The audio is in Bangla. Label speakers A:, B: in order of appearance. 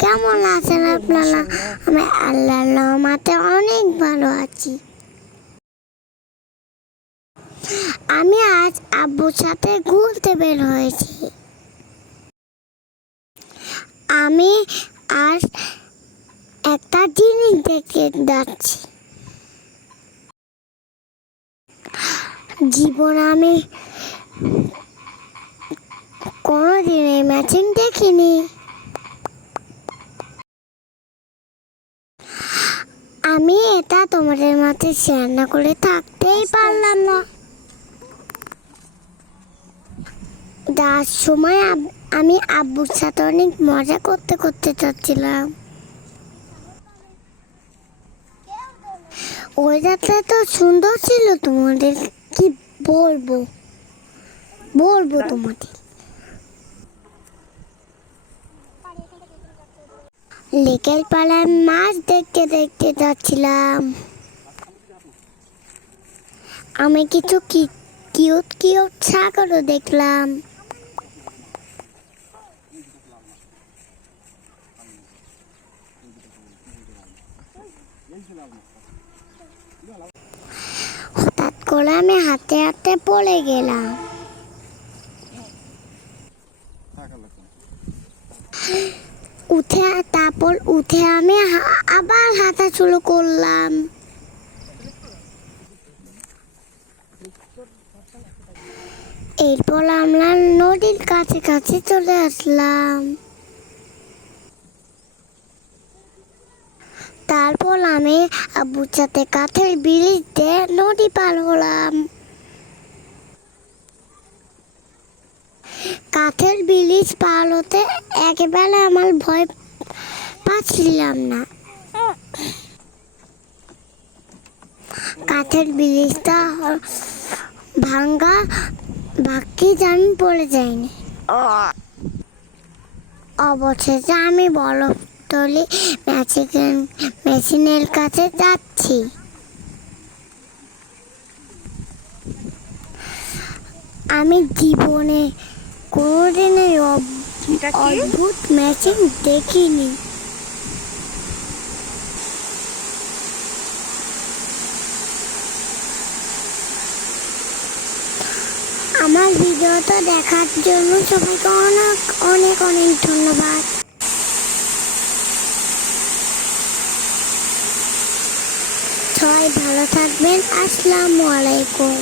A: কেমন আছেন আপনারা? আমি অনেক ভালো আছি। আমি আজ আব্বুর সাথে ঘুরতে বের হয়েছি। আমি আজ একটা জিনিস দেখতে যাচ্ছি। জীবন আমি কোনোদিন এই ম্যাচিং দেখিনি। আমি এটা তোমাদের মাঝে শেয়ার না করে থাকতেই পারলাম না। যার সময় আমি আব্বুর সাথে অনেক মজা করতে করতে চাচ্ছিলাম ওয়েদারটা তো সুন্দর ছিল তোমাদের, কি বলব? বলব তোমাদের। লেকের পাড়ায় মাছ দেখতে দেখতে যাচ্ছিলাম। আমি কিছু কিউট কিউট সাগরও দেখলাম। হঠাৎ করে আমি হাতে হাতে পড়ে গেলাম। উঠে, তারপর উঠে আমি আবার হাঁটা শুরু করলাম। এরপর আমরা নদীর কাছে কাছে চলে আসলাম। তারপর আমি আব্বুর সাথে কাঠের ব্রিজ দিয়ে নদী পার হলাম। কাঠের ব্রিজ পার হতে একেবারে আমার ভয় পাচ্ছিলাম না। কাঠের ব্রিজটা হ- ভাঙ্গা ভাগ্যিস আমি পড়ে যাইনি অবশেষে আমি বরফ তলি মেশিন, মেশিনের কাছে যাচ্ছি। আমি জীবনে কোনোদিন এই? অদ্ভুত মেশিন দেখিনি। আমার ভিডিওটা দেখার জন্য সবাইকে অনেক অনেক অনেক ধন্যবাদ। সবাই ভালো থাকবেন। আসসালামু আলাইকুম।